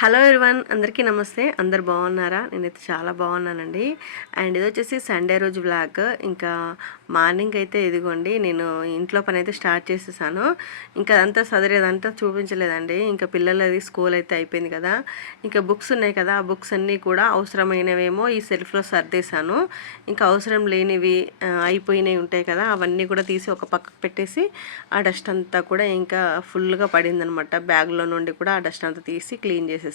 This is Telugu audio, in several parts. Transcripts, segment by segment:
హలో ఎవ్రీవన్ అందరికీ నమస్తే. అందరు బాగున్నారా? నేనైతే చాలా బాగున్నానండి. అండ్ ఇది వచ్చేసి సండే రోజు బ్లాగ్ ఇంకా మార్నింగ్ అయితే ఇదిగోండి నేను ఇంట్లో పని అయితే స్టార్ట్ చేసేసాను. ఇంకా అదంతా సదిరేదంతా చూపించలేదండి. ఇంకా పిల్లలది స్కూల్ అయితే అయిపోయింది కదా. ఇంకా బుక్స్ ఉన్నాయి కదా ఆ బుక్స్ అన్నీ కూడా అవసరమైనవేమో ఈ సెల్ఫ్లో సర్దేశాను. ఇంకా అవసరం లేనివి అయిపోయినవి ఉంటాయి కదా అవన్నీ కూడా తీసి ఒక పక్కకు పెట్టేసి ఆ డస్ట్ అంతా కూడా ఇంకా ఫుల్గా పడిందనమాట. బ్యాగ్లో నుండి కూడా ఆ డస్ట్ అంతా తీసి క్లీన్ చేసేసాను.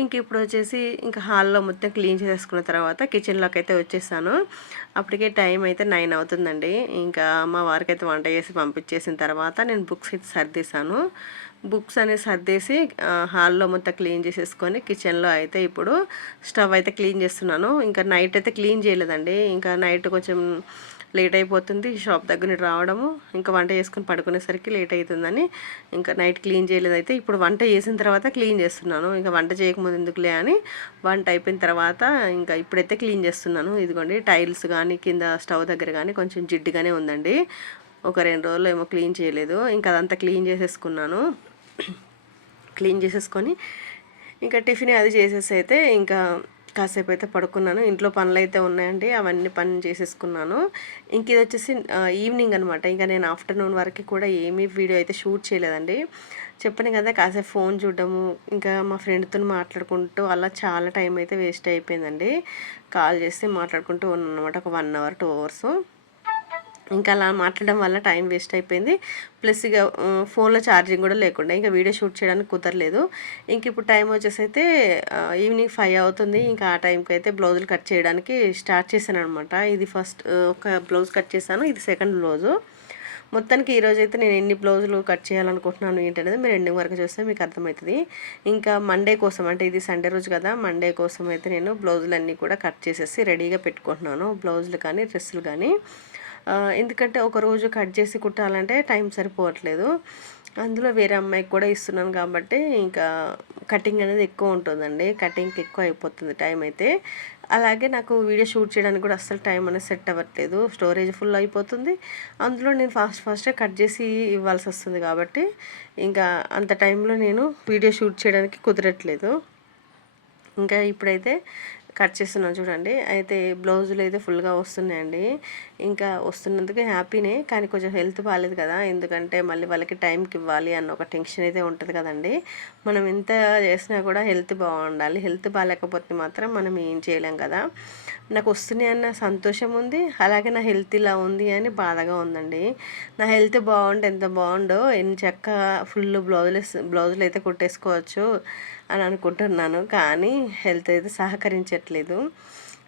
ఇంక ఇప్పుడు వచ్చేసి ఇంకా హాల్లో మొత్తం క్లీన్ చేసేసుకున్న తర్వాత కిచెన్లోకి అయితే వచ్చేసాను. అప్పటికే టైం అయితే నైన్ అవుతుందండి. ఇంకా మా వారికి అయితే వంట చేసి పంపించేసిన తర్వాత నేను బుక్స్ అయితే సర్దేశాను. బుక్స్ అనేది సర్దేసి హాల్లో మొత్తం క్లీన్ చేసేసుకొని కిచెన్లో అయితే ఇప్పుడు స్టవ్ అయితే క్లీన్ చేస్తున్నాను. ఇంకా నైట్ అయితే క్లీన్ చేయలేదండి. ఇంకా నైట్ కొంచెం లేట్ అయిపోతుంది షాప్ దగ్గర నుండి రావడము. ఇంకా వంట చేసుకుని పడుకునేసరికి లేట్ అవుతుందని ఇంకా నైట్ క్లీన్ చేయలేదు అయితే. ఇప్పుడు వంట చేసిన తర్వాత క్లీన్ చేస్తున్నాను. ఇంకా వంట చేయకముందు ఎందుకులే అని వంట అయిపోయిన తర్వాత ఇంకా ఇప్పుడైతే క్లీన్ చేస్తున్నాను. ఇదిగోండి టైల్స్ కానీ కింద స్టవ్ దగ్గర కానీ కొంచెం జిడ్డుగానే ఉందండి. ఒక రెండు రోజులు ఏమో క్లీన్ చేయలేదు. ఇంకా అదంతా క్లీన్ చేసేసుకున్నాను. క్లీన్ చేసేసుకొని ఇంకా టిఫిన్ అది చేసేసి అయితే ఇంకా కాసేపు అయితే పడుకున్నాను. ఇంట్లో పనులు అయితే ఉన్నాయండి. అవన్నీ పని చేసేసుకున్నాను. ఇంక ఇది వచ్చేసి ఈవినింగ్ అనమాట ఇంకా నేను ఆఫ్టర్నూన్ వరకు కూడా ఏమీ వీడియో అయితే షూట్ చేయలేదండి. చెప్పాను కదా కాసేపు ఫోన్ చూడడము ఇంకా మా ఫ్రెండ్తో మాట్లాడుకుంటూ అలా చాలా టైం అయితే వేస్ట్ అయిపోయిందండి. కాల్ చేస్తే మాట్లాడుకుంటూ ఉన్నాను అనమాట ఒక వన్ అవర్ టూ అవర్స్. ఇంకా అలా మాట్లాడడం వల్ల టైం వేస్ట్ అయిపోయింది. ప్లస్ ఇక ఫోన్లో ఛార్జింగ్ కూడా లేకుండా ఇంకా వీడియో షూట్ చేయడానికి కుదరలేదు. ఇంక ఇప్పుడు టైం వచ్చేసి అయితే ఈవినింగ్ ఫైవ్ అవుతుంది. ఇంకా ఆ టైంకి అయితే బ్లౌజులు కట్ చేయడానికి స్టార్ట్ చేశాను అనమాట ఇది ఫస్ట్ ఒక బ్లౌజ్ కట్ చేశాను. ఇది సెకండ్ బ్లౌజు. మొత్తానికి ఈరోజు అయితే నేను ఎన్ని బ్లౌజులు కట్ చేయాలనుకుంటున్నాను ఏంటనేది మీరు ఎండింగ్ వరకు చూస్తే మీకు అర్థమవుతుంది. ఇంకా మండే కోసం అంటే ఇది సండే రోజు కదా మండే కోసం అయితే నేను బ్లౌజులు అన్నీ కూడా కట్ చేసేసి రెడీగా పెట్టుకుంటున్నాను. బ్లౌజులు కానీ డ్రెస్సులు కానీ. ఎందుకంటే ఒక రోజు కట్ చేసి కుట్టాలంటే టైం సరిపోవట్లేదు. అందులో వేరే అమ్మాయికి కూడా ఇస్తున్నాను కాబట్టి ఇంకా కటింగ్ అనేది ఎక్కువ ఉంటుందండి. కటింగ్కి ఎక్కువ అయిపోతుంది టైం అయితే. అలాగే నాకు వీడియో షూట్ చేయడానికి కూడా అస్సలు టైం అనేది సెట్ అవ్వట్లేదు. స్టోరేజ్ ఫుల్ అయిపోతుంది. అందులో నేను ఫాస్ట్ ఫాస్ట్గా కట్ చేసి ఇవ్వాల్సి వస్తుంది కాబట్టి ఇంకా అంత టైంలో నేను వీడియో షూట్ చేయడానికి కుదరట్లేదు. ఇంకా ఇప్పుడైతే కట్ చేస్తున్నాను చూడండి. అయితే బ్లౌజులు అయితే ఫుల్గా వస్తున్నాయండి. ఇంకా వస్తున్నందుకు హ్యాపీనే కానీ కొంచెం హెల్త్ బాగాలేదు కదా. ఎందుకంటే మళ్ళీ వాళ్ళకి టైంకి ఇవ్వాలి అన్న ఒక టెన్షన్ అయితే ఉంటుంది కదండి. మనం ఎంత చేసినా కూడా హెల్త్ బాగుండాలి. హెల్త్ బాగాలేకపోతే మాత్రం మనం ఏం చేయలేం కదా. నాకు వస్తున్నాయి అన్న సంతోషం ఉంది. అలాగే నా హెల్త్ ఇలా ఉంది అని బాధగా ఉందండి. నా హెల్త్ బాగుంటే ఎంత బాగుండో ఎన్ని చక్క ఫుల్ బ్లౌజులు బ్లౌజులు అయితే కుట్టేసుకోవచ్చు. అని అనుకుంటున్నాను. కానీ హెల్త్ అయితే సహకరించట్లేదు.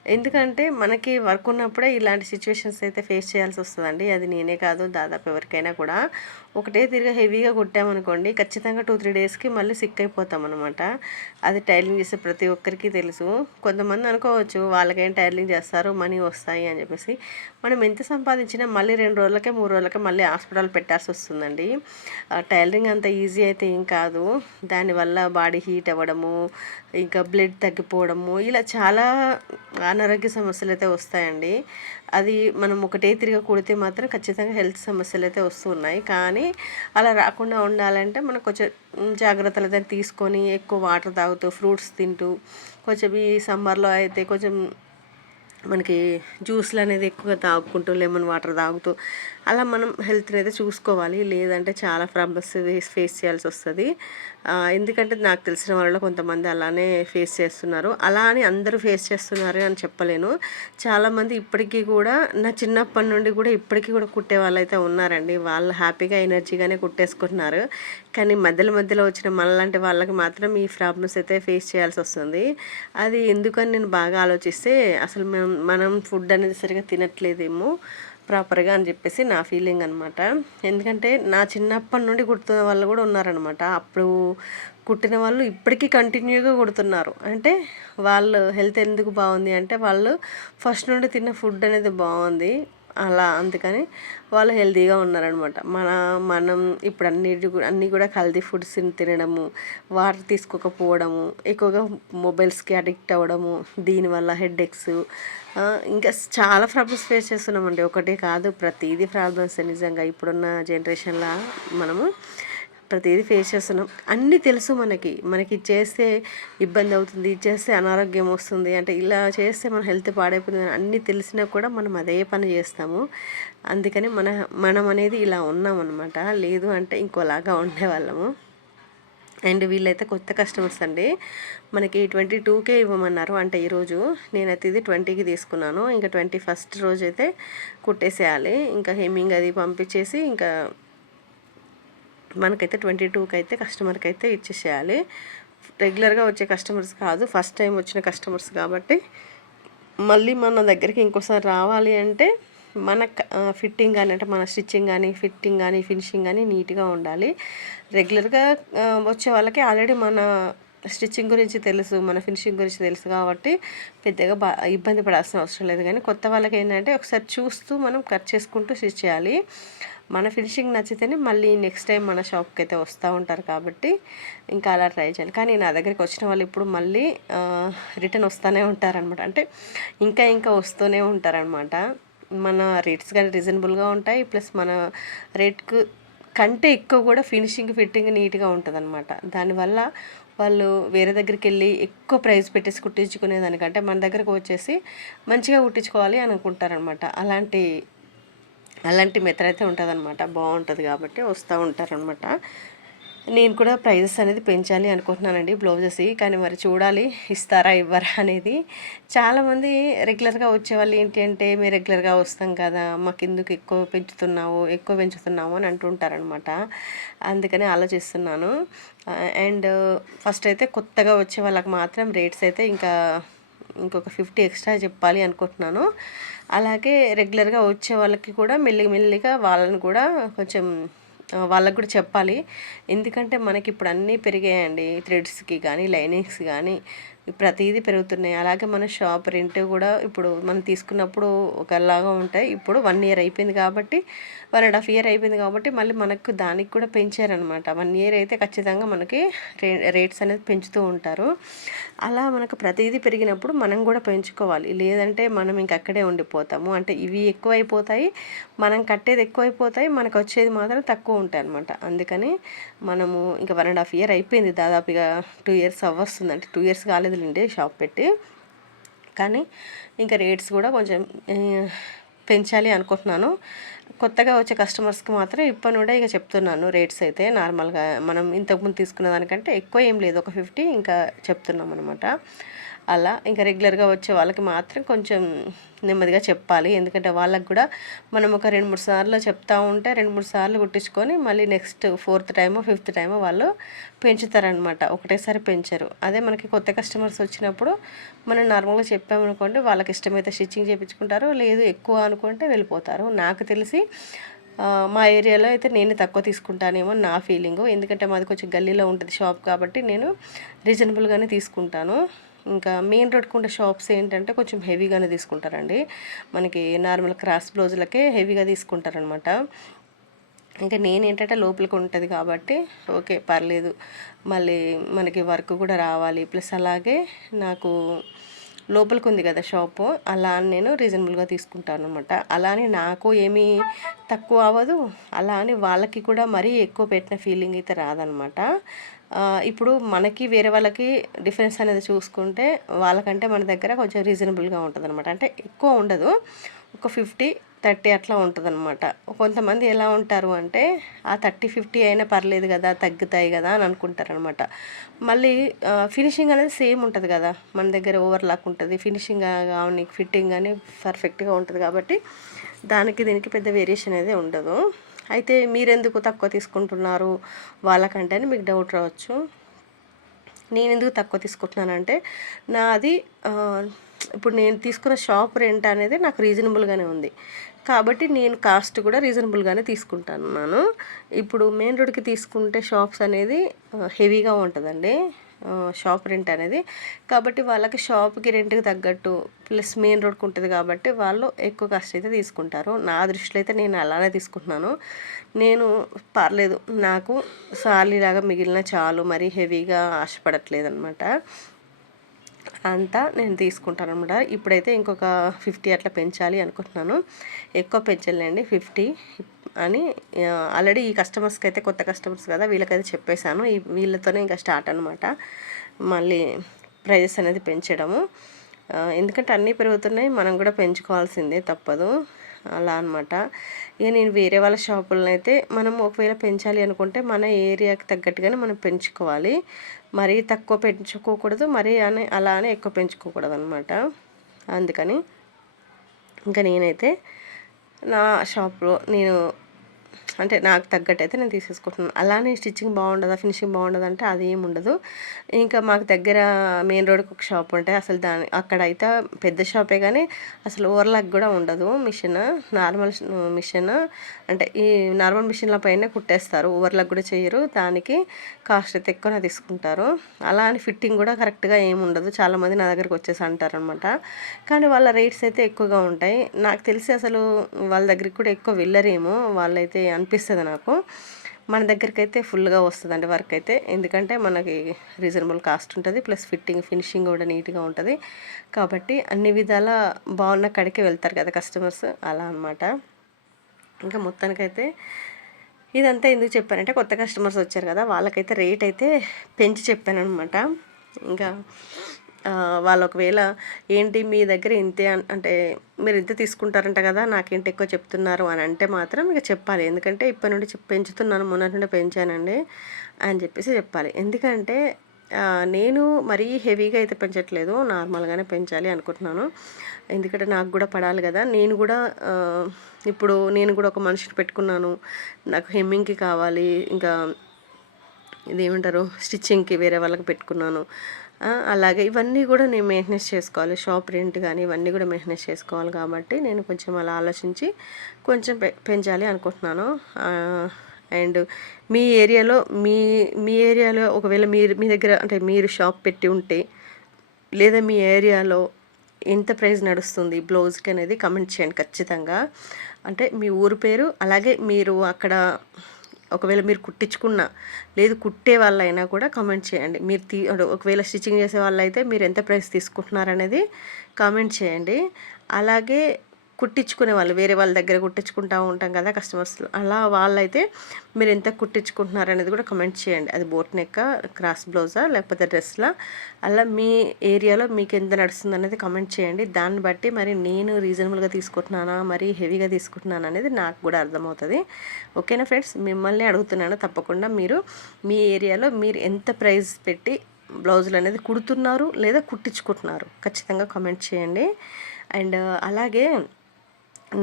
ఎందుకంటే మనకి వర్క్ ఉన్నప్పుడే ఇలాంటి సిచ్యువేషన్స్ అయితే ఫేస్ చేయాల్సి వస్తుందండి. అది నేనే కాదు దాదాపు ఎవరికైనా కూడా. ఒకటే తిరిగి హెవీగా కుట్టామనుకోండి ఖచ్చితంగా టూ త్రీ డేస్కి మళ్ళీ సిక్ అయిపోతాం అనమాట అది టైలింగ్ చేసే ప్రతి ఒక్కరికి తెలుసు. కొంతమంది అనుకోవచ్చు వాళ్ళకేం టైలింగ్ చేస్తారు మనీ వస్తాయి అని చెప్పేసి. మనం ఎంత సంపాదించినా మళ్ళీ రెండు రోజులకే మూడు రోజులకే మళ్ళీ హాస్పిటల్ పెట్టాల్సి వస్తుందండి. ఆ, టైలరింగ్ అంత ఈజీ అయితే ఏం కాదు. దానివల్ల బాడీ హీట్ అవ్వడము ఇంకా బ్లడ్ తగ్గిపోవడము ఇలా చాలా అనారోగ్య సమస్యలు అయితే వస్తాయండి. అది మనం ఒకటే తిరిగి కుడితే మాత్రం ఖచ్చితంగా హెల్త్ సమస్యలు అయితే వస్తున్నాయి కానీ అలా రాకుండా ఉండాలంటే మనం కొంచెం జాగ్రత్తలు అయితే తీసుకొని ఎక్కువ వాటర్ తాగుతూ ఫ్రూట్స్ తింటూ కొంచెం ఈ సమ్మర్లో అయితే కొంచెం మనకి జ్యూస్లు అనేది ఎక్కువగా తాగుకుంటూ లెమన్ వాటర్ తాగుతూ అలా మనం హెల్త్ని అయితే చూసుకోవాలి. లేదంటే చాలా ప్రాబ్లమ్స్ ఫేస్ చేయాల్సి వస్తుంది. ఎందుకంటే నాకు తెలిసిన వాళ్ళలో కొంతమంది అలానే ఫేస్ చేస్తున్నారు. అలా అని అందరూ ఫేస్ చేస్తున్నారు అని చెప్పలేను. చాలామంది ఇప్పటికీ కూడా నా చిన్నప్పటి నుండి కూడా ఇప్పటికీ కూడా కుట్టే వాళ్ళు అయితే ఉన్నారండి. వాళ్ళు హ్యాపీగా ఎనర్జీగానే కుట్టేసుకుంటున్నారు. కానీ మధ్యలో మధ్యలో వచ్చిన మనలాంటి వాళ్ళకి మాత్రం ఈ ప్రాబ్లమ్స్ అయితే ఫేస్ చేయాల్సి వస్తుంది. అది ఎందుకని నేను బాగా ఆలోచిస్తే అసలు మనం మనం ఫుడ్ అనేది సరిగా తినట్లేదేమో. ప్రాపర్గా అని చెప్పేసి నా ఫీలింగ్ అనమాట ఎందుకంటే నా చిన్నప్పటి నుండి కుడుతున్న వాళ్ళు కూడా ఉన్నారనమాట అప్పుడు కుట్టిన వాళ్ళు ఇప్పటికీ కంటిన్యూగా కుడుతున్నారు. అంటే వాళ్ళు హెల్త్ ఎందుకు బాగుంది అంటే వాళ్ళు ఫస్ట్ నుండి తిన్న ఫుడ్ అనేది బాగుంది. అలా అందుకని వాళ్ళు హెల్తీగా ఉన్నారనమాట మన మనం ఇప్పుడు అన్ని అన్నీ కూడా కల్తీ ఫుడ్స్ తినడము వాటర్ తీసుకోకపోవడము ఎక్కువగా మొబైల్స్కి అడిక్ట్ అవ్వడము దీనివల్ల హెడ్ ఎక్స్ ఇంకా చాలా ప్రాబ్లమ్స్ ఫేస్ చేస్తున్నామండి. ఒకటే కాదు ప్రతిదీ ప్రాబ్లమ్స్ నిజంగా ఇప్పుడున్న జనరేషన్లో మనము ప్రతిదీ ఫేస్ చేస్తున్నాం. అన్నీ తెలుసు మనకి. మనకి ఇది చేస్తే ఇబ్బంది అవుతుంది ఇది చేస్తే అనారోగ్యం వస్తుంది. అంటే ఇలా చేస్తే మన హెల్త్ పాడైపోతుంది అన్నీ తెలిసినా కూడా మనం అదే పని చేస్తాము. అందుకని మన మనం అనేది ఇలా ఉన్నాం అనమాట లేదు అంటే ఇంకోలాగా ఉండేవాళ్ళము అండ్ వీళ్ళైతే కొత్త కస్టమర్స్ అండి. మనకి ట్వంటీ టూకే ఇవ్వమన్నారు. అంటే ఈరోజు నేనైతే ఇది ట్వంటీకి తీసుకున్నాను. ఇంకా ట్వంటీ ఫస్ట్ రోజు అయితే కుట్టేసేయాలి. ఇంకా హెమ్మింగ్ అది పంపించేసి ఇంకా మనకైతే ట్వంటీ టూకి అయితే కస్టమర్కి అయితే ఇచ్చేసేయాలి. రెగ్యులర్గా వచ్చే కస్టమర్స్ కాదు. ఫస్ట్ టైం వచ్చిన కస్టమర్స్ కాబట్టి మళ్ళీ మన దగ్గరికి ఇంకోసారి రావాలి అంటే మన ఫిట్టింగ్ కానీ అంటే మన స్టిచ్చింగ్ కానీ ఫిట్టింగ్ కానీ ఫినిషింగ్ కానీ నీట్గా ఉండాలి. రెగ్యులర్గా వచ్చే వాళ్ళకి ఆల్రెడీ మన స్టిచ్చింగ్ గురించి తెలుసు మన ఫినిషింగ్ గురించి తెలుసు కాబట్టి పెద్దగా బా ఇబ్బంది పడాల్సిన అవసరం లేదు. కానీ కొత్త వాళ్ళకి ఏంటంటే ఒకసారి చూస్తూ మనం కట్ చేసుకుంటూ స్టిచ్ చేయాలి. మన ఫినిషింగ్ నచ్చితేనే మళ్ళీ నెక్స్ట్ టైం మన షాప్కి అయితే వస్తూ ఉంటారు కాబట్టి ఇంకా అలా ట్రై చేయాలి. కానీ నా దగ్గరికి వచ్చిన వాళ్ళు ఇప్పుడు మళ్ళీ రిటర్న్ వస్తూనే ఉంటారనమాట అంటే ఇంకా ఇంకా వస్తూనే ఉంటారనమాట మన రేట్స్ కానీ రీజనబుల్గా ఉంటాయి ప్లస్ మన రేట్కు కంటే ఎక్కువ కూడా ఫినిషింగ్ ఫిట్టింగ్ నీట్గా ఉంటుంది అనమాట దానివల్ల వాళ్ళు వేరే దగ్గరికి వెళ్ళి ఎక్కువ ప్రైస్ పెట్టేసి కుట్టించుకునే దానికంటే మన దగ్గరకు వచ్చేసి మంచిగా కుట్టించుకోవాలి అని అనుకుంటారనమాట అలాంటి అలాంటి మెథడ్ అయితే ఉంటుంది అనమాట బాగుంటుంది కాబట్టి వస్తూ ఉంటారనమాట నేను కూడా ప్రైజెస్ అనేది పెంచాలి అనుకుంటున్నానండి బ్లౌజెస్ కానీ మరి చూడాలి ఇస్తారా ఇవ్వరా అనేది. చాలామంది రెగ్యులర్గా వచ్చేవాళ్ళు ఏంటి అంటే మేము రెగ్యులర్గా వస్తాం కదా మాకు ఎందుకు ఎక్కువ పెంచుతున్నావు ఎక్కువ పెంచుతున్నావు అని అంటుంటారనమాట. అందుకని ఆలోచిస్తున్నాను. అండ్ ఫస్ట్ అయితే కొత్తగా వచ్చే వాళ్ళకి మాత్రం రేట్స్ అయితే ఇంకా ఇంకొక ఫిఫ్టీ ఎక్స్ట్రా చెప్పాలి అనుకుంటున్నాను. అలాగే రెగ్యులర్గా వచ్చే వాళ్ళకి కూడా మెల్లి మెల్లిగా వాళ్ళని కూడా కొంచెం వాళ్ళకు కూడా చెప్పాలి. ఎందుకంటే మనకి ఇప్పుడు అన్నీ పెరిగాయండి. థ్రెడ్స్కి కానీ లైనింగ్స్ కానీ ప్రతిదీ పెరుగుతున్నాయి. అలాగే మన షాప్ రెంట్ కూడా ఇప్పుడు మనం తీసుకున్నప్పుడు ఒకలాగా ఉంటాయి. ఇప్పుడు వన్ ఇయర్ అయిపోయింది కాబట్టి వన్ అండ్ హాఫ్ ఇయర్ అయిపోయింది కాబట్టి మళ్ళీ మనకు దానికి కూడా పెంచారనమాట. వన్ ఇయర్ అయితే ఖచ్చితంగా మనకి రే రేట్స్ అనేది పెంచుతూ ఉంటారు. అలా మనకు ప్రతిదీ పెరిగినప్పుడు మనం కూడా పెంచుకోవాలి. లేదంటే మనం ఇంక అక్కడే ఉండిపోతాము. అంటే ఇవి ఎక్కువైపోతాయి మనం కట్టేది ఎక్కువైపోతాయి మనకు వచ్చేది మాత్రం తక్కువ ఉంటాయి అనమాట అందుకని మనము ఇంకా వన్ అండ్ హాఫ్ ఇయర్ అయిపోయింది. దాదాపుగా టూ ఇయర్స్ అవ్వస్తుంది. అంటే టూ ఇయర్స్ కాలేదులేండి షాప్ పెట్టి. కానీ ఇంకా రేట్స్ కూడా కొంచెం పెంచాలి అనుకుంటున్నాను. కొత్తగా వచ్చే కస్టమర్స్కి మాత్రం ఇప్పటి నుండే ఇక చెప్తున్నాను రేట్స్ అయితే నార్మల్గా మనం ఇంతకుముందు తీసుకున్న దానికంటే ఎక్కువ ఏం లేదు. ఒక ఫిఫ్టీ ఇంకా చెప్తున్నాం అనమాట అలా ఇంకా రెగ్యులర్గా వచ్చే వాళ్ళకి మాత్రం కొంచెం నెమ్మదిగా చెప్పాలి. ఎందుకంటే వాళ్ళకి కూడా మనం ఒక రెండు మూడు సార్లు చెప్తా ఉంటే రెండు మూడు సార్లు కుట్టించుకొని మళ్ళీ నెక్స్ట్ ఫోర్త్ టైమో ఫిఫ్త్ టైమో వాళ్ళు పెంచుతారనమాట. ఒకటేసారి పెంచరు. అదే మనకి కొత్త కస్టమర్స్ వచ్చినప్పుడు మనం నార్మల్గా చెప్పామనుకోండి వాళ్ళకి ఇష్టమైతే స్టిచ్చింగ్ చేయించుకుంటారు లేదు ఎక్కువ అనుకుంటే వెళ్ళిపోతారు. నాకు తెలిసి మా ఏరియాలో అయితే నేను తక్కువ తీసుకుంటానేమో నా ఫీలింగు. ఎందుకంటే మాది కొంచెం గల్లీలో ఉంటుంది షాప్ కాబట్టి నేను రీజనబుల్గానే తీసుకుంటాను. ఇంకా మెయిన్ రోడ్కి ఉండే షాప్స్ ఏంటంటే కొంచెం హెవీగానే తీసుకుంటారండి. మనకి నార్మల్ క్రాస్ బ్లౌజులకే హెవీగా తీసుకుంటారనమాట ఇంకా నేను ఏంటంటే లోపలికి ఉంటుంది కాబట్టి ఓకే పర్లేదు. మళ్ళీ మనకి వర్క్ కూడా రావాలి. ప్లస్ అలాగే నాకు లోపలికి ఉంది కదా షాపు అలా అని నేను రీజనబుల్గా తీసుకుంటాను అనమాట అలా అని నాకు ఏమీ తక్కువ అవ్వదు. అలా అని వాళ్ళకి కూడా మరీ ఎక్కువ పెట్టిన ఫీలింగ్ అయితే రాదనమాట ఇప్పుడు మనకి వేరే వాళ్ళకి డిఫరెన్స్ అనేది చూసుకుంటే వాళ్ళకంటే మన దగ్గర కొంచెం రీజనబుల్గా ఉంటుంది అనమాట అంటే ఎక్కువ ఉండదు. ఒక ఫిఫ్టీ థర్టీ అట్లా ఉంటుంది అనమాట కొంతమంది ఎలా ఉంటారు అంటే ఆ థర్టీ ఫిఫ్టీ అయినా పర్లేదు కదా తగ్గుతాయి కదా అని అనుకుంటారనమాట మళ్ళీ ఫినిషింగ్ అనేది సేమ్ ఉంటుంది కదా. మన దగ్గర ఓవర్ లాక్ ఉంటుంది ఫినిషింగ్ కానీ ఫిట్టింగ్ కానీ పర్ఫెక్ట్గా ఉంటుంది కాబట్టి దానికి దీనికి పెద్ద వేరియేషన్ అనేది ఉండదు. అయితే మీరెందుకు తక్కువ తీసుకుంటున్నారు? వాళ్ళకంటే అని మీకు డౌట్ రావచ్చు. నేను ఎందుకు తక్కువ తీసుకుంటున్నానంటే నాది ఇప్పుడు నేను తీసుకున్న షాప్ రెంట్ అనేది నాకు రీజనబుల్గానే ఉంది. కాబట్టి నేను కాస్ట్ కూడా రీజనబుల్గానే తీసుకుంటాను ఇప్పుడు మెయిన్ రోడ్కి తీసుకుంటే షాప్స్ అనేది హెవీగా ఉంటుందండి. షాప్ రెంట్ అనేది. కాబట్టి వాళ్ళకి షాప్కి రెంట్కి తగ్గట్టు ప్లస్ మెయిన్ రోడ్కి ఉంటుంది కాబట్టి వాళ్ళు ఎక్కువ కాస్ట్ అయితే తీసుకుంటారు. నా దృష్టిలో అయితే నేను అలానే తీసుకుంటున్నాను. నేను పర్లేదు నాకు సాలీలాగా మిగిలిన చాలు మరి హెవీగా ఆశపడట్లేదు అనమాట అంతా నేను తీసుకుంటాను అనమాట ఇప్పుడైతే ఇంకొక ఫిఫ్టీ అట్లా పెంచాలి అనుకుంటున్నాను. ఎక్కువ పెంచలేండి ఫిఫ్టీ. అని ఆల్రెడీ ఈ కస్టమర్స్కి అయితే కొత్త కస్టమర్స్ కదా వీళ్ళకైతే చెప్పేశాను. ఈ వీళ్ళతోనే ఇంకా స్టార్ట్ అనమాట మళ్ళీ ప్రైజెస్ అనేది పెంచడము. ఎందుకంటే అన్నీ పెరుగుతున్నాయి మనం కూడా పెంచుకోవాల్సిందే తప్పదు. అలా అనమాట ఇక నేను వేరే వాళ్ళ షాపులను అయితే మనం ఒకవేళ పెంచాలి అనుకుంటే మన ఏరియాకి తగ్గట్టుగానే మనం పెంచుకోవాలి. మరీ తక్కువ పెంచుకోకూడదు మరీ అని అలానే ఎక్కువ పెంచుకోకూడదు అనమాట అందుకని ఇంకా నేనైతే నా షాప్లో నేను అంటే నాకు తగ్గట్టు అయితే నేను తీసేసుకుంటున్నాను. అలానే స్టిచ్చింగ్ బాగుండదా ఫినిషింగ్ బాగుండదా అంటే అది ఏమి ఉండదు. ఇంకా మాకు దగ్గర మెయిన్ రోడ్కి ఒక షాప్ ఉంటాయి అసలు దాని అక్కడ అయితే పెద్ద షాపే కానీ అసలు ఓవర్లాక్ కూడా ఉండదు. మిషన్ నార్మల్ మిషన్ అంటే ఈ నార్మల్ మిషన్ల పైన కుట్టేస్తారు. ఓవర్లకు కూడా చేయరు. దానికి కాస్ట్ అయితే ఎక్కువ తీసుకుంటారు. అలా అని ఫిట్టింగ్ కూడా కరెక్ట్గా ఏమి ఉండదు. చాలామంది నా దగ్గరికి వచ్చేసి అంటారనమాట కానీ వాళ్ళ రేట్స్ అయితే ఎక్కువగా ఉంటాయి. నాకు తెలిసి అసలు వాళ్ళ దగ్గరికి కూడా ఎక్కువ వెళ్ళరేమో. వాళ్ళైతే అనిపిస్తుంది నాకు. మన దగ్గరికి అయితే ఫుల్గా వస్తుందండి వర్క్ అయితే. ఎందుకంటే మనకి రీజనబుల్ కాస్ట్ ఉంటుంది. ప్లస్ ఫిట్టింగ్ ఫినిషింగ్ కూడా నీట్గా ఉంటుంది. కాబట్టి అన్ని విధాల బాగున్న కాడికే వెళ్తారు కదా కస్టమర్స్. అలా అన్నమాట. ఇంకా మొత్తానికైతే ఇదంతా ఎందుకు చెప్పానంటే కొత్త కస్టమర్స్ వచ్చారు కదా వాళ్ళకైతే రేట్ అయితే పెంచి చెప్పాను అనమాట ఇంకా వాళ్ళు ఒకవేళ ఏంటి మీ దగ్గర ఇంతే అంటే మీరు ఇంత తీసుకుంటారంట కదా నాకేంటి ఎక్కువ చెప్తున్నారు అని అంటే మాత్రం ఇక చెప్పాలి. ఎందుకంటే ఇప్పటి నుండి పెంచుతున్నాను మొన్నటి నుండి పెంచానండి అని చెప్పేసి చెప్పాలి. ఎందుకంటే నేను మరీ హెవీగా అయితే పెంచట్లేదు నార్మల్గానే పెంచాలి అనుకుంటున్నాను. ఎందుకంటే నాకు కూడా పడాలి కదా. నేను కూడా ఇప్పుడు నేను కూడా ఒక మనిషిని పెట్టుకున్నాను. నాకు హెమ్మింగ్కి కావాలి ఇంకా ఇదేమంటారు స్టిచ్చింగ్కి వేరే వాళ్ళకి పెట్టుకున్నాను. అలాగే ఇవన్నీ కూడా నేను మెయింటెనెన్స్ చేసుకోవాలి. షాప్ రెంట్ కానీ ఇవన్నీ కూడా మెయింటెనెన్స్ చేసుకోవాలి కాబట్టి నేను కొంచెం అలా ఆలోచించి కొంచెం పె పెంచాలి అనుకుంటున్నాను. అండ్ మీ ఏరియాలో మీ మీ ఏరియాలో ఒకవేళ మీరు మీ దగ్గర అంటే మీరు షాప్ పెట్టి ఉంటే లేదా మీ ఏరియాలో ఎంత ప్రైస్ నడుస్తుంది బ్లౌజ్కి అనేది కమెంట్ చేయండి ఖచ్చితంగా. అంటే మీ ఊరు పేరు అలాగే మీరు అక్కడ ఒకవేళ మీరు కుట్టించుకున్నా లేదు కుట్టే వాళ్ళైనా కూడా కామెంట్ చేయండి. మీరు తీ ఒకవేళ స్టిచ్చింగ్ చేసే వాళ్ళైతే మీరు ఎంత ప్రైస్ తీసుకుంటున్నారనేది కామెంట్ చేయండి. అలాగే కుట్టించుకునే వాళ్ళు వేరే వాళ్ళ దగ్గర కుట్టించుకుంటూ ఉంటాం కదా కస్టమర్స్ అలా వాళ్ళైతే మీరు ఎంత కుట్టించుకుంటున్నారు అనేది కూడా కమెంట్ చేయండి. అది బోట్ నెక్క క్రాస్ బ్లౌజా లేకపోతే డ్రెస్లా అలా మీ ఏరియాలో మీకు ఎంత నడుస్తుంది అనేది కమెంట్ చేయండి. దాన్ని బట్టి మరి నేను రీజనబుల్గా తీసుకుంటున్నానా మరి హెవీగా తీసుకుంటున్నానా అనేది నాకు కూడా అర్థమవుతుంది. ఓకేనా ఫ్రెండ్స్ మిమ్మల్ని అడుగుతున్నాను తప్పకుండా మీరు మీ ఏరియాలో మీరు ఎంత ప్రైస్ పెట్టి బ్లౌజులు అనేది కుడుతున్నారు లేదా కుట్టించుకుంటున్నారు? ఖచ్చితంగా కామెంట్ చేయండి. అండ్ అలాగే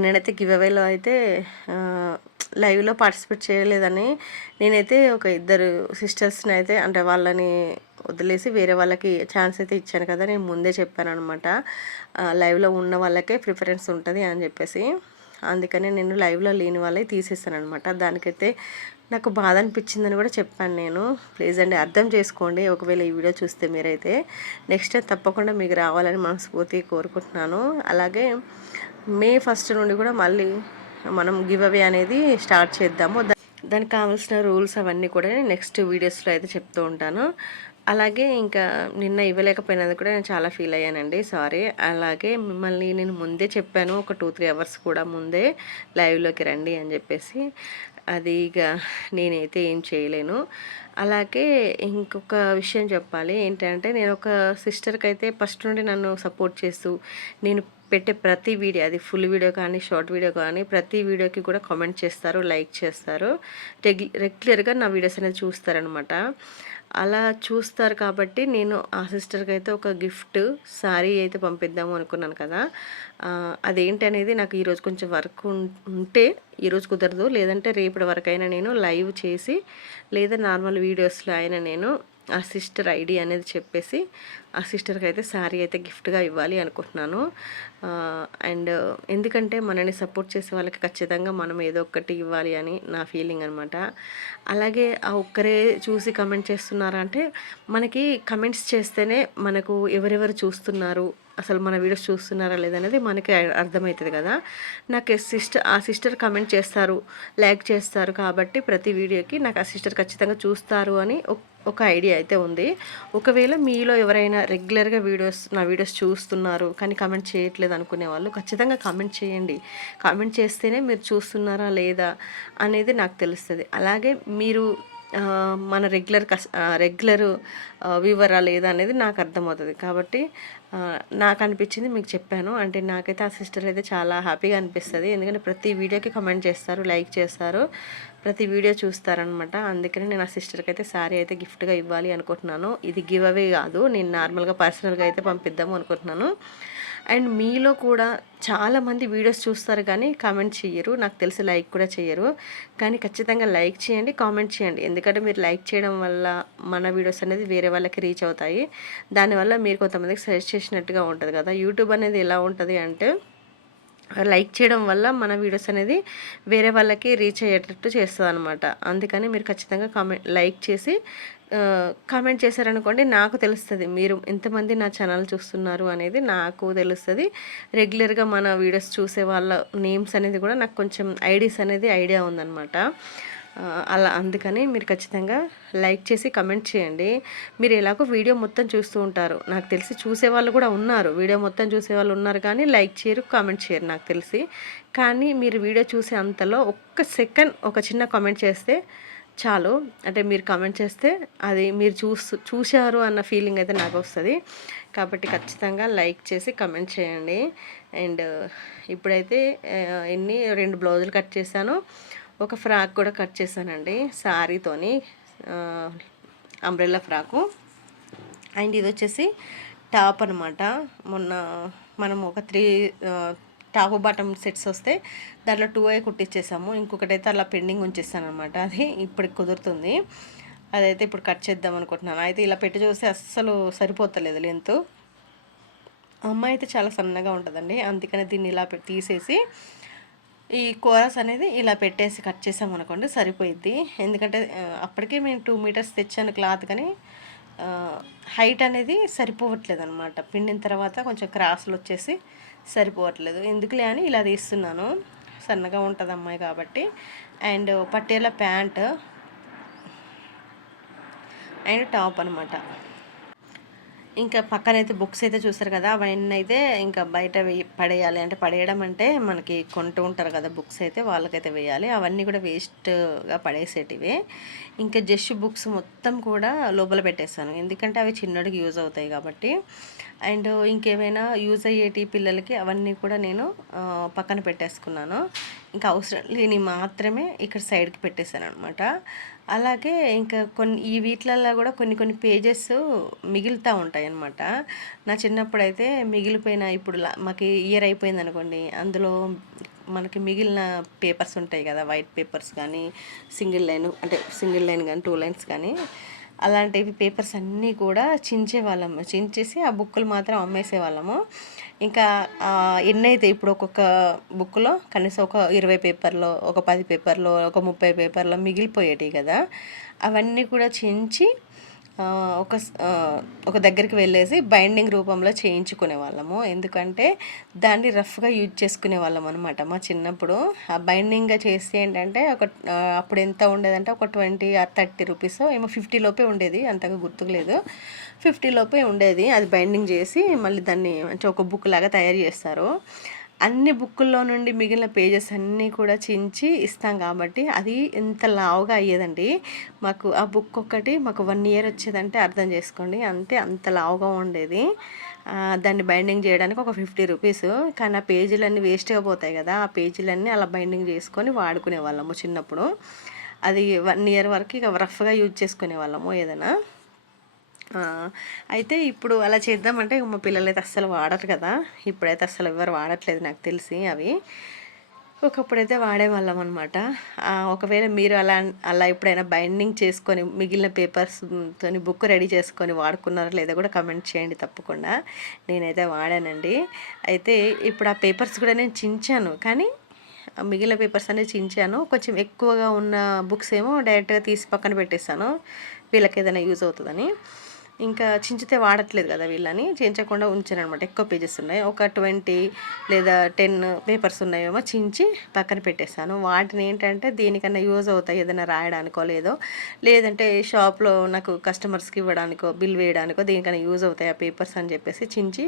నేనైతే గివ్ అవేలో అయితే లైవ్లో పార్టిసిపేట్ చేయలేదని నేనైతే ఒక ఇద్దరు సిస్టర్స్ని అయితే అంటే వాళ్ళని వదిలేసి వేరే వాళ్ళకి ఛాన్స్ అయితే ఇచ్చాను కదా నేను ముందే చెప్పాను అనమాట లైవ్లో ఉన్న వాళ్ళకే ప్రిఫరెన్స్ ఉంటుంది అని చెప్పేసి. అందుకని నేను లైవ్లో లేని వాళ్ళే తీసేస్తాను అనమాట దానికైతే నాకు బాధ అనిపించిందని కూడా చెప్పాను నేను. ప్లీజ్ అండి అర్థం చేసుకోండి. ఒకవేళ ఈ వీడియో చూస్తే మీరైతే. నెక్స్ట్ టైం తప్పకుండా మీకు రావాలని మనస్ఫూర్తి కోరుకుంటున్నాను. అలాగే మే ఫస్ట్ నుండి కూడా మళ్ళీ మనం గివ్ అవే అనేది స్టార్ట్ చేద్దాము. దానికి కావాల్సిన రూల్స్ అవన్నీ కూడా నేను నెక్స్ట్ వీడియోస్లో అయితే చెప్తూ ఉంటాను. అలాగే ఇంకా నిన్న ఇవ్వలేకపోయినందుకు కూడా నేను చాలా ఫీల్ అయ్యానండి. సారీ. అలాగే మిమ్మల్ని నేను ముందే చెప్పాను ఒక టూ త్రీ అవర్స్ కూడా ముందే లైవ్లోకి రండి అని చెప్పేసి. అది ఇక నేనైతే ఏం చేయలేను. అలాగే ఇంకొక విషయం చెప్పాలి. ఏంటంటే నేను ఒక సిస్టర్కి అయితే ఫస్ట్ నుండి నన్ను సపోర్ట్ చేస్తూ నేను పెట్టే ప్రతి వీడియో అది ఫుల్ వీడియో కానీ షార్ట్ వీడియో కానీ ప్రతి వీడియోకి కూడా కామెంట్ చేస్తారు లైక్ చేస్తారు. రెగ్యులర్గా నా వీడియోస్ అనేది చూస్తారనమాట అలా చూస్తారు కాబట్టి నేను ఆ సిస్టర్కి అయితే ఒక గిఫ్ట్ సారీ అయితే పంపిద్దాము అనుకున్నాను కదా. అదేంటి అనేది నాకు ఈరోజు కొంచెం వర్క్ ఉంటే ఈరోజు కుదరదు. లేదంటే రేపటి వరకు అయినా నేను లైవ్ చేసి లేదా నార్మల్ వీడియోస్లో అయినా నేను ఆ సిస్టర్ ఐడి అనేది చెప్పేసి ఆ సిస్టర్కి అయితే శారీ అయితే గిఫ్ట్గా ఇవ్వాలి అనుకుంటున్నాను. అండ్ ఎందుకంటే మనని సపోర్ట్ చేసే వాళ్ళకి ఖచ్చితంగా మనం ఏదో ఒకటి ఇవ్వాలి అని నా ఫీలింగ్ అనమాట అలాగే ఆ ఒక్కరే చూసి కమెంట్ చేస్తున్నారా అంటే మనకి కమెంట్స్ చేస్తేనే మనకు ఎవరెవరు చూస్తున్నారు అసలు మన వీడియోస్ చూస్తున్నారా లేదనేది మనకి అర్థమవుతుంది కదా. నాకు సిస్టర్ ఆ సిస్టర్ కమెంట్ చేస్తారు లైక్ చేస్తారు కాబట్టి ప్రతి వీడియోకి నాకు ఆ సిస్టర్ ఖచ్చితంగా చూస్తారు అని ఒక- ఐడియా అయితే ఉంది. ఒకవేళ మీలో ఎవరైనా రెగ్యులర్గా వీడియోస్ నా వీడియోస్ చూస్తున్నారు కానీ కమెంట్ చేయట్లేదు అనుకునే వాళ్ళు ఖచ్చితంగా కామెంట్ చేయండి. కామెంట్ చేస్తేనే మీరు చూస్తున్నారా లేదా అనేది నాకు తెలుస్తుంది. అలాగే మీరు మన రెగ్యులర్ కస్ రెగ్యులర్ వ్యూవరా లేదా అనేది నాకు అర్థమవుతుంది. కాబట్టి నాకు అనిపించింది మీకు చెప్పాను. అంటే నాకైతే ఆ సిస్టర్ అయితే చాలా హ్యాపీగా అనిపిస్తుంది. ఎందుకంటే ప్రతి వీడియోకి కమెంట్ చేస్తారు లైక్ చేస్తారు. ప్రతి వీడియో చూస్తారనమాట అందుకని నేను ఆ సిస్టర్కి అయితే శారీ అయితే గిఫ్ట్గా ఇవ్వాలి అనుకుంటున్నాను. ఇది గివ్ అవే కాదు. నేను నార్మల్గా పర్సనల్గా అయితే పంపిద్దాము అనుకుంటున్నాను. అండ్ మీలో కూడా చాలామంది వీడియోస్ చూస్తారు కానీ కామెంట్ చేయరు నాకు తెలిసి లైక్ కూడా చేయరు కానీ ఖచ్చితంగా లైక్ చేయండి కామెంట్ చేయండి. ఎందుకంటే మీరు లైక్ చేయడం వల్ల మన వీడియోస్ అనేది వేరే వాళ్ళకి రీచ్ అవుతాయి. దానివల్ల మీరు కొంతమందికి సజెస్ట్ చేసినట్టుగా ఉంటుంది కదా. యూట్యూబ్ అనేది ఎలా ఉంటుంది అంటే లైక్ చేయడం వల్ల మన వీడియోస్ అనేది వేరే వాళ్ళకి రీచ్ అయ్యేటట్టు చేస్తుంది అనమాట అందుకని మీరు ఖచ్చితంగా కామెంట్ లైక్ చేసి కామెంట్ చేశారనుకోండి నాకు తెలుస్తుంది. మీరు ఎంతమంది నా ఛానల్ చూస్తున్నారు అనేది నాకు తెలుస్తుంది. రెగ్యులర్గా మన వీడియోస్ చూసే వాళ్ళ నేమ్స్ అనేది కూడా నాకు కొంచెం ఐడీస్ అనేది ఐడియా ఉందన్నమాట. అలా అందుకని మీరు ఖచ్చితంగా లైక్ చేసి కమెంట్ చేయండి. మీరు ఎలాగో వీడియో మొత్తం చూస్తూ ఉంటారు. నాకు తెలిసి చూసే వాళ్ళు కూడా ఉన్నారు. వీడియో మొత్తం చూసే వాళ్ళు ఉన్నారు కానీ లైక్ చేయరు కామెంట్ చేయరు నాకు తెలిసి. కానీ మీరు వీడియో చూసే అంతలో ఒక్క సెకండ్ ఒక చిన్న కామెంట్ చేస్తే చాలు. అంటే మీరు కమెంట్ చేస్తే అది మీరు చూసు చూశారు అన్న ఫీలింగ్ అయితే నాకు వస్తుంది. కాబట్టి ఖచ్చితంగా లైక్ చేసి కమెంట్ చేయండి. అండ్ ఇప్పుడైతే ఎన్ని రెండు బ్లౌజులు కట్ చేశాను. ఒక ఫ్రాక్ కూడా కట్ చేశానండి శారీతోని అంబ్రెల్లా ఫ్రాకు. అండ్ ఇది వచ్చేసి టాప్ అనమాట మొన్న మనం ఒక త్రీ టాప్ బాటమ్ సెట్స్ వస్తే దాంట్లో టూ ఏ కుట్టించేసాము ఇంకొకటి అయితే అలా పెండింగ్ ఉంచేస్తాను అనమాట అది ఇప్పుడు కుదురుతుంది. అదైతే ఇప్పుడు కట్ చేద్దాం అనుకుంటున్నాను. అయితే ఇలా పెట్టి చూస్తే అస్సలు సరిపోతలేదు లెంత్. అమ్మాయి అయితే చాలా సన్నగా ఉంటుందండి. అందుకని దీన్ని ఇలా తీసేసి ఈ కోరస్ అనేది ఇలా పెట్టేసి కట్ చేసాం అనుకోండి సరిపోయిద్ది. ఎందుకంటే అప్పటికే నేను టూ మీటర్స్ తెచ్చాను క్లాత్ కానీ హైట్ అనేది సరిపోవట్లేదు అనమాట పిండిన తర్వాత కొంచెం క్రాస్లు వచ్చేసి సరిపోవట్లేదు. ఎందుకులే అని ఇలా తీస్తున్నాను. సన్నగా ఉంటుంది అమ్మాయి కాబట్టి. And Patiala pant. And top అనమాట ఇంకా పక్కనైతే బుక్స్ అయితే చూస్తారు కదా అవన్నీ అయితే ఇంకా బయట వేయి పడేయాలి. అంటే పడేయడం అంటే మనకి కొంటూ ఉంటారు కదా బుక్స్ అయితే వాళ్ళకైతే వేయాలి. అవన్నీ కూడా వేస్ట్గా పడేసేటివే. ఇంకా జస్ట్ బుక్స్ మొత్తం కూడా లోపల పెట్టేస్తాను. ఎందుకంటే అవి చిన్నడికి యూజ్ అవుతాయి కాబట్టి. అండ్ ఇంకేమైనా యూజ్ అయ్యేటి పిల్లలకి అవన్నీ కూడా నేను పక్కన పెట్టేసుకున్నాను. ఇంకా అవసరం లేని మాత్రమే ఇక్కడ సైడ్కి పెట్టేశాను అనమాట అలాగే ఇంకా కొన్ని ఈ వీటిలలో కూడా కొన్ని కొన్ని పేజెస్ మిగులుతూ ఉంటాయి అన్నమాట నా చిన్నప్పుడు అయితే మిగిలిపోయిన ఇప్పుడు లా- మాకు ఇయర్ అయిపోయింది అనుకోండి అందులో మనకి మిగిలిన పేపర్స్ ఉంటాయి కదా వైట్ పేపర్స్ కానీ సింగిల్ లైన్ అంటే సింగిల్ లైన్ కానీ టూ లైన్స్ కానీ అలాంటివి పేపర్స్ అన్నీ కూడా చించే వాళ్ళము చించేసి ఆ బుక్కులు మాత్రం అమ్మేసే వాళ్ళము ఇంకా ఎన్నైతే ఇప్పుడు ఒక్కొక్క బుక్లో కనీసం ఒక ఇరవై పేపర్లో ఒక పది పేపర్లో ఒక ముప్పై పేపర్లో మిగిలిపోయేటివి కదా అవన్నీ కూడా చించి ఒక ఒక దగ్గరికి వెళ్ళేసి బైండింగ్ రూపంలో చేయించుకునే వాళ్ళము. ఎందుకంటే దాన్ని రఫ్గా యూజ్ చేసుకునే వాళ్ళం అనమాట మా చిన్నప్పుడు ఆ బైండింగ్గా చేస్తే ఏంటంటే ఒక అప్పుడు ఎంత ఉండేదంటే ఒక ట్వంటీ ఆర్ థర్టీ రూపీస్ ఏమో ఫిఫ్టీ లోపే ఉండేది. అంతగా గుర్తుకులేదు. ఫిఫ్టీ లోపే ఉండేది. అది బైండింగ్ చేసి మళ్ళీ దాన్ని మంచి ఒక బుక్ లాగా తయారు చేస్తారు. అన్ని బుక్కుల్లో నుండి మిగిలిన పేజెస్ అన్నీ కూడా చించి ఇస్తాం కాబట్టి అది ఎంత లావుగా అయ్యేదండి. మాకు ఆ బుక్ ఒక్కటి మాకు వన్ ఇయర్ వచ్చేదంటే అర్థం చేసుకోండి. అంతే అంత లావుగా ఉండేది. దాన్ని బైండింగ్ చేయడానికి ఒక ఫిఫ్టీ రూపీస్. కానీ ఆ పేజీలన్నీ వేస్ట్గా పోతాయి కదా ఆ పేజీలన్నీ అలా బైండింగ్ చేసుకొని వాడుకునే వాళ్ళము చిన్నప్పుడు. అది వన్ ఇయర్ వరకు ఇక రఫ్గా యూజ్ చేసుకునే వాళ్ళము ఏదైనా. అయితే ఇప్పుడు అలా చేద్దామంటే ఇక మా పిల్లలు అయితే అస్సలు వాడరు కదా. ఇప్పుడైతే అస్సలు ఎవరు వాడట్లేదు నాకు తెలిసి అవి. ఒకప్పుడైతే వాడేవాళ్ళం అనమాట ఒకవేళ మీరు అలా అలా ఎప్పుడైనా బైండింగ్ చేసుకొని మిగిలిన పేపర్స్ తోని బుక్ రెడీ చేసుకొని వాడుకున్నారా లేదా కూడా కమెంట్ చేయండి తప్పకుండా. నేనైతే వాడానండి. అయితే ఇప్పుడు ఆ పేపర్స్ కూడా నేను చించాను. కానీ మిగిలిన పేపర్స్ అనేది చించాను. కొంచెం ఎక్కువగా ఉన్న బుక్స్ ఏమో డైరెక్ట్గా తీసి పక్కన పెట్టేస్తాను వీళ్ళకి ఏదైనా యూజ్ అవుతుందని. ఇంకా చించితే వాడట్లేదు కదా వీళ్ళని. చించకుండా ఉంచాను అనమాట ఎక్కువ పేజెస్ ఉన్నాయి. ఒక ట్వంటీ లేదా టెన్ పేపర్స్ ఉన్నాయేమో చించి పక్కన పెట్టేస్తాను వాటిని ఏంటంటే దీనికన్నా యూజ్ అవుతాయి. ఏదైనా రాయడానికో లేదో లేదంటే షాప్లో నాకు కస్టమర్స్కి ఇవ్వడానికో బిల్ వేయడానికో దీనికన్నా యూజ్ అవుతాయి ఆ పేపర్స్ అని చెప్పేసి చించి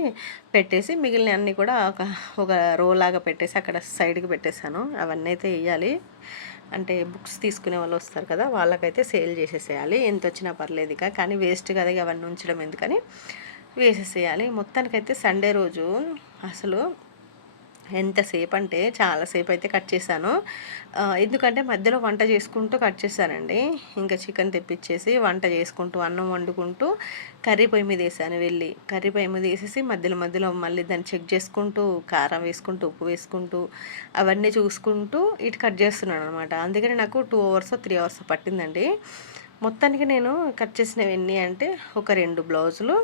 పెట్టేసి మిగిలిన అన్నీ కూడా ఒక ఒక రో లాగా పెట్టేసి అక్కడ సైడ్కి పెట్టేశాను. అవన్నీ అయితే వేయాలి. అంటే బుక్స్ తీసుకునే వాళ్ళు వస్తారు కదా వాళ్ళకైతే సేల్ చేసేసేయాలి. ఎంత వచ్చినా పర్లేదు ఇక కానీ వేస్ట్ కదా ఇక అవన్నీ ఉంచడం ఎందుకని వేసేసేయాలి. మొత్తానికైతే సండే రోజు అసలు ఎంతసేపు అంటే చాలాసేపు అయితే కట్ చేశాను. ఎందుకంటే మధ్యలో వంట చేసుకుంటూ కట్ చేశానండి. ఇంకా చికెన్ తెప్పించేసి వంట చేసుకుంటూ అన్నం వండుకుంటూ కర్రీ పొయ్యి మీద వేసాను వెళ్ళి. కర్రీ పొయ్యి మీద వేసేసి మధ్యలో మధ్యలో మళ్ళీ దాన్ని చెక్ చేసుకుంటూ కారం వేసుకుంటూ ఉప్పు వేసుకుంటూ అవన్నీ చూసుకుంటూ ఇటు కట్ చేస్తున్నాను అనమాట అందుకని నాకు టూ అవర్స్ త్రీ అవర్స్ పట్టిందండి. మొత్తానికి నేను కట్ చేసినవి ఎన్ని అంటే ఒక రెండు బ్లౌజులు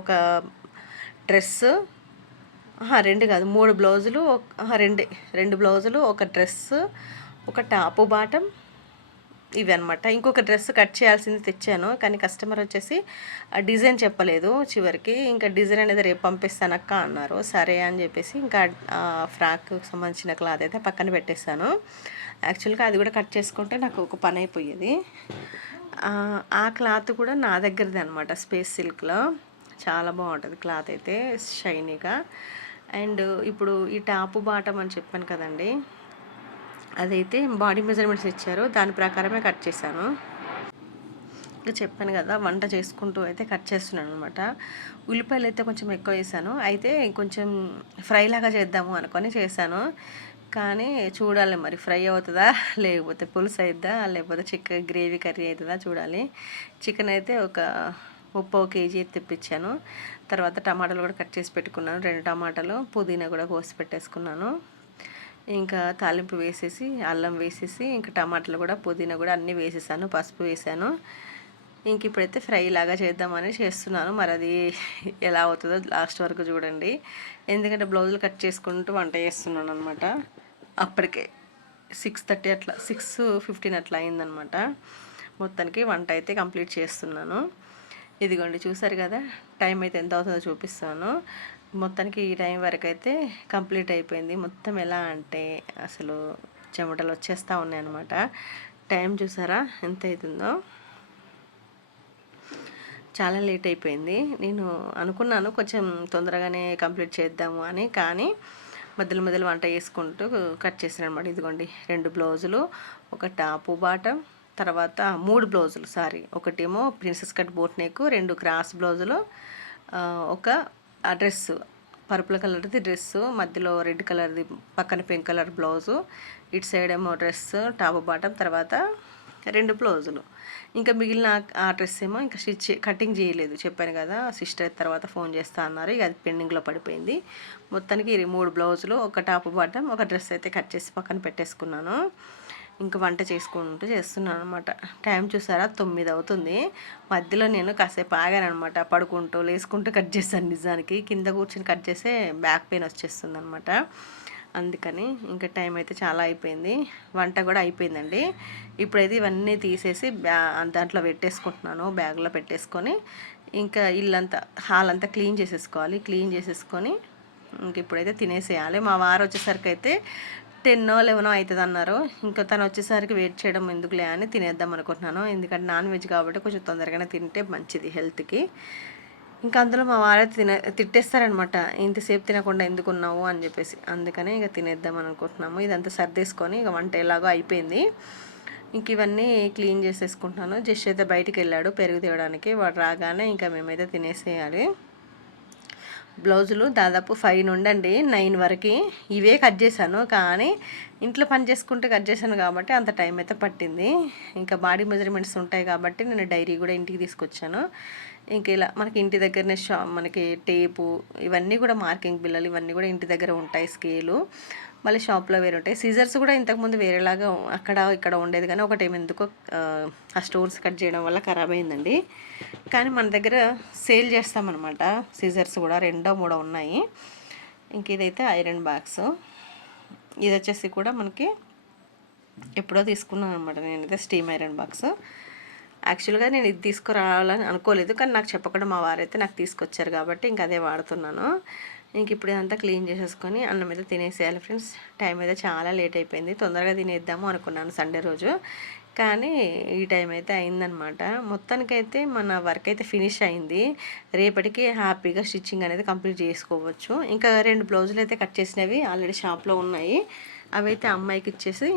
ఒక డ్రెస్ రెండు కాదు మూడు బ్లౌజులు రెండు రెండే రెండు బ్లౌజులు ఒక డ్రెస్ ఒక టాపు బాటం ఇవి అనమాట ఇంకొక డ్రెస్ కట్ చేయాల్సింది తెచ్చాను కానీ కస్టమర్ వచ్చేసి ఆ డిజైన్ చెప్పలేదు చివరికి. ఇంకా డిజైన్ అనేది రేపు పంపిస్తానక్క అన్నారు. సరే అని చెప్పేసి ఇంకా ఫ్రాక్ సంబంధించిన క్లాత్ అయితే పక్కన పెట్టేశాను. యాక్చువల్గా అది కూడా కట్ చేసుకుంటే నాకు ఒక పని అయిపోయేది. ఆ క్లాత్ కూడా నా దగ్గరది అనమాట స్పేస్ సిల్క్లో. చాలా బాగుంటుంది క్లాత్ అయితే షైనీగా అండ్ ఇప్పుడు ఈ టాపు బాటం అని చెప్పాను కదండి అదైతే బాడీ మెజర్మెంట్స్ ఇచ్చారు. దాని ప్రకారమే కట్ చేశాను. ఇంకా చెప్పాను కదా వంట చేసుకుంటూ అయితే కట్ చేస్తున్నాను అనమాట ఉల్లిపాయలు అయితే కొంచెం ఎక్కువ వేసాను. అయితే కొంచెం ఫ్రై లాగా చేద్దాము అనుకొని చేశాను. కానీ చూడాలి మరి ఫ్రై అవుతుందా లేకపోతే పులుసు అవుతుందా లేకపోతే చికెన్ గ్రేవీ కర్రీ అవుతుందా చూడాలి. చికెన్ అయితే ఒక ఉప్పు కేజీ తెప్పించాను. తర్వాత టమాటాలు కూడా కట్ చేసి పెట్టుకున్నాను. రెండు టమాటాలు పుదీనా కూడా కోసి పెట్టేసుకున్నాను. ఇంకా తాలింపు వేసేసి అల్లం వేసేసి ఇంకా టమాటాలు కూడా పుదీనా కూడా అన్నీ వేసేసాను పసుపు వేసాను. ఇంక ఇప్పుడైతే ఫ్రై లాగా చేద్దామని చేస్తున్నాను. మరి అది ఎలా అవుతుందో లాస్ట్ వరకు చూడండి. ఎందుకంటే బ్లౌజులు కట్ చేసుకుంటూ వంట చేస్తున్నాను అనమాట అప్పటికే సిక్స్ థర్టీ అట్లా సిక్స్ ఫిఫ్టీన్ అట్లా అయిందనమాట మొత్తానికి వంట అయితే కంప్లీట్ చేస్తున్నాను. ఇదిగోండి చూసారు కదా? టైం అయితే ఎంత అవుతుందో చూపిస్తాను. మొత్తానికి ఈ టైం వరకు అయితే కంప్లీట్ అయిపోయింది. మొత్తం ఎలా అంటే అసలు చెమటలు వచ్చేస్తూ ఉన్నాయి అనమాట టైం చూసారా? ఎంత అవుతుందో? చాలా లేట్ అయిపోయింది. నేను అనుకున్నాను కొంచెం తొందరగానే కంప్లీట్ చేద్దాము అని కానీ మధ్యలో మధ్యలో వంట చేసుకుంటూ కట్ చేసాను అనమాట ఇదిగోండి రెండు బ్లౌజులు ఒక టాపు బాటం తర్వాత మూడు బ్లౌజులు సారీ. ఒకటేమో ప్రిన్సెస్ కట్ బోట్ నెక్ రెండు క్రాస్ బ్లౌజులు ఒక డ్రెస్ పర్పుల్ కలర్ది డ్రెస్ మధ్యలో రెడ్ కలర్ది పక్కన పింక్ కలర్ బ్లౌజు ఇటు సైడ్ ఏమో డ్రెస్ టాప్ బాటం తర్వాత రెండు బ్లౌజులు. ఇంకా మిగిలిన ఆ- డ్రెస్ ఏమో ఇంకా స్టిచ్ కటింగ్ చేయలేదు చెప్పాను కదా సిస్టర్ తర్వాత ఫోన్ చేస్తా అన్నారు ఇక అది పెండింగ్లో పడిపోయింది. మొత్తానికి మూడు బ్లౌజులు ఒక టాప్ బాటం ఒక డ్రెస్ అయితే కట్ చేసి పక్కన పెట్టేసుకున్నాను. ఇంకా వంట చేసుకుంటూ చేస్తున్నాను అనమాట టైం చూసారా? తొమ్మిది అవుతుంది. మధ్యలో నేను కాసేపు ఆగాను అనమాట పడుకుంటూ లేసుకుంటూ కట్ చేశాను నిజానికి. కింద కూర్చొని కట్ చేస్తే బ్యాక్ పెయిన్ వచ్చేస్తుంది అనమాట అందుకని ఇంకా టైం అయితే చాలా అయిపోయింది. వంట కూడా అయిపోయిందండి. ఇప్పుడైతే ఇవన్నీ తీసేసి బ్యా దాంట్లో పెట్టేసుకుంటున్నాను. బ్యాగ్లో పెట్టేసుకొని ఇంకా ఇల్లంతా హాల్ అంతా క్లీన్ చేసేసుకోవాలి. క్లీన్ చేసేసుకొని ఇంక ఇప్పుడైతే తినేసేయాలి. మా వారు వచ్చేసరికి అయితే టెన్నో లెవెనో అవుతుంది అన్నారు ఇంకా తను వచ్చేసరికి వెయిట్ చేయడం ఎందుకులే అని తినేద్దాం అనుకుంటున్నాను. ఎందుకంటే నాన్ వెజ్ కాబట్టి కొంచెం తొందరగానే తింటే మంచిది హెల్త్కి. ఇంకా అందులో మా వారే తిన తిట్టేస్తారనమాట ఇంతసేపు తినకుండా ఎందుకు ఉన్నావు అని చెప్పేసి. అందుకనే ఇక తినేద్దాం అనుకుంటున్నాము. ఇదంతా సర్దేసుకొని ఇక వంట ఎలాగో అయిపోయింది. ఇంక ఇవన్నీ క్లీన్ చేసేసుకుంటున్నాను. జస్ట్ అయితే బయటికి వెళ్ళాడు పెరుగు తీయడానికి వాడు రాగానే ఇంకా మేమైతే తినేసేయాలి. బ్లౌజులు దాదాపు ఫైవ్ నుండండి నైన్ వరకు. ఇవే కట్ చేశాను కానీ ఇంట్లో పని చేసుకుంటే కట్ చేశాను కాబట్టి అంత టైం అయితే పట్టింది. ఇంకా బాడీ మెజర్మెంట్స్ ఉంటాయి కాబట్టి నేను డైరీ కూడా ఇంటికి తీసుకొచ్చాను. ఇంక ఇలా మనకి ఇంటి దగ్గరనే షా మనకి టేపు ఇవన్నీ కూడా మార్కింగ్ బిల్లలు ఇవన్నీ కూడా ఇంటి దగ్గర ఉంటాయి స్కేలు. మళ్ళీ షాప్లో వేరే ఉంటాయి సీజర్స్ కూడా ఇంతకుముందు వేరేలాగా అక్కడ ఇక్కడ ఉండేది. కానీ ఒకటి ఏమి ఎందుకో ఆ, స్టోన్స్ కట్ చేయడం వల్ల ఖరాబ్ అయిందండి. కానీ మన దగ్గర సేల్ చేస్తామన్నమాట. సీజర్స్ కూడా రెండో మూడో ఉన్నాయి. ఇంక ఇదైతే ఐరన్ బాక్స్. ఇది వచ్చేసి కూడా మనకి ఎప్పుడో తీసుకున్నాను అనమాట నేనైతే స్టీమ్ ఐరన్ బాక్స్. యాక్చువల్గా నేను ఇది తీసుకురావాలని అనుకోలేదు. కానీ నాకు చెప్పకుండా మా వారైతే నాకు తీసుకొచ్చారు కాబట్టి ఇంక అదే వాడుతున్నాను. ఇంక ఇప్పుడు ఇదంతా క్లీన్ చేసేసుకొని అన్నం మీద తినేసేయాలి ఫ్రెండ్స్. టైం అయితే చాలా లేట్ అయిపోయింది. తొందరగా తినేద్దాము అనుకున్నాను సండే రోజు. కానీ ఈ టైం అయితే అయిందనమాట మొత్తానికైతే మన వర్క్ అయితే ఫినిష్ అయింది. రేపటికి హ్యాపీగా స్టిచ్చింగ్ అనేది కంప్లీట్ చేసుకోవచ్చు. ఇంకా రెండు బ్లౌజులు అయితే కట్ చేసినవి ఆల్రెడీ షాప్లో ఉన్నాయి. అవి అయితే అమ్మాయికి ఇచ్చేసి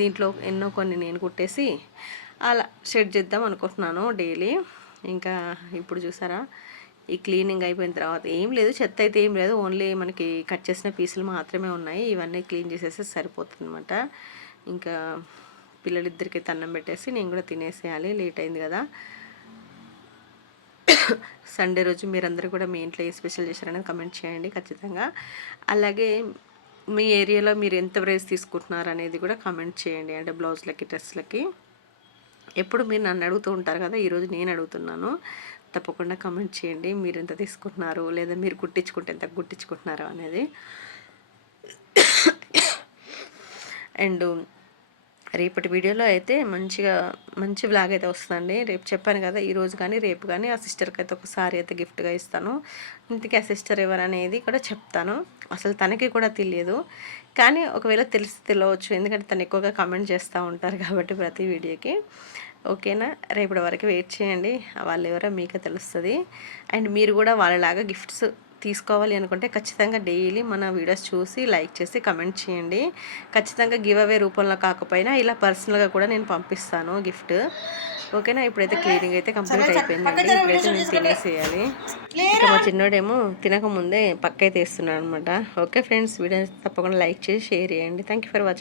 దీంట్లో ఎన్నో కొన్ని నేను కుట్టేసి అలా షెడ్ చేద్దాం అనుకుంటున్నాను డైలీ. ఇంకా ఇప్పుడు చూసారా? ఈ క్లీనింగ్ అయిపోయిన తర్వాత ఏం లేదు చెత్త అయితే ఏం లేదు ఓన్లీ మనకి కట్ చేసిన పీసులు మాత్రమే ఉన్నాయి. ఇవన్నీ క్లీన్ చేసేస్తే సరిపోతుంది అనమాట ఇంకా పిల్లలిద్దరికి తన్నం పెట్టేసి నేను కూడా తినేసేయాలి లేట్ అయింది కదా. సండే రోజు మీరందరూ కూడా మీ ఇంట్లో ఏ స్పెషల్ చేశారనేది కమెంట్ చేయండి ఖచ్చితంగా. అలాగే మీ ఏరియాలో మీరు ఎంత ప్రైస్ తీసుకుంటున్నారు అనేది కూడా కమెంట్ చేయండి అంటే బ్లౌజ్లకి డ్రెస్లకి ఎప్పుడు మీరు నన్ను అడుగుతూ ఉంటారు కదా ఈరోజు నేను అడుగుతున్నాను. తప్పకుండా కమెంట్ చేయండి. మీరు ఎంత తీసుకుంటున్నారు? లేదా మీరు కుట్టించుకుంటే ఎంత కుట్టించుకుంటున్నారు అనేది. అండ్ రేపటి వీడియోలో అయితే మంచిగా మంచి బ్లాగ్ అయితే వస్తుందండి. రేపు చెప్పాను కదా ఈరోజు కానీ రేపు కానీ ఆ సిస్టర్కి అయితే ఒకసారి అయితే గిఫ్ట్గా ఇస్తాను. ఇంతకీ ఆ సిస్టర్ ఎవరనేది కూడా చెప్తాను. అసలు తనకి కూడా తెలియదు. కానీ ఒకవేళ తెలిసి తెలియవచ్చు. ఎందుకంటే తను ఎక్కువగా కామెంట్ చేస్తూ ఉంటారు కాబట్టి ప్రతి వీడియోకి. ఓకేనా? రేపటి వరకు వెయిట్ చేయండి. వాళ్ళు ఎవరో మీకే తెలుస్తుంది. అండ్ మీరు కూడా వాళ్ళలాగా గిఫ్ట్స్ తీసుకోవాలి అనుకుంటే ఖచ్చితంగా డైలీ మన వీడియోస్ చూసి లైక్ చేసి కమెంట్ చేయండి. ఖచ్చితంగా గివ్ అవే రూపంలో కాకపోయినా ఇలా పర్సనల్గా కూడా నేను పంపిస్తాను గిఫ్ట్. ఓకేనా? ఇప్పుడైతే క్లీనింగ్ అయితే కంప్లీట్ అయిపోయిందండి. ఇప్పుడైతే నేను తినేసేయాలి. ఇంకా మా చిన్నోడేమో తినక ముందే పక్క అయితే వేస్తున్నాడు అనమాట ఓకే ఫ్రెండ్స్ వీడియో తప్పకుండా లైక్ చేసి షేర్ చేయండి. Thank you for watching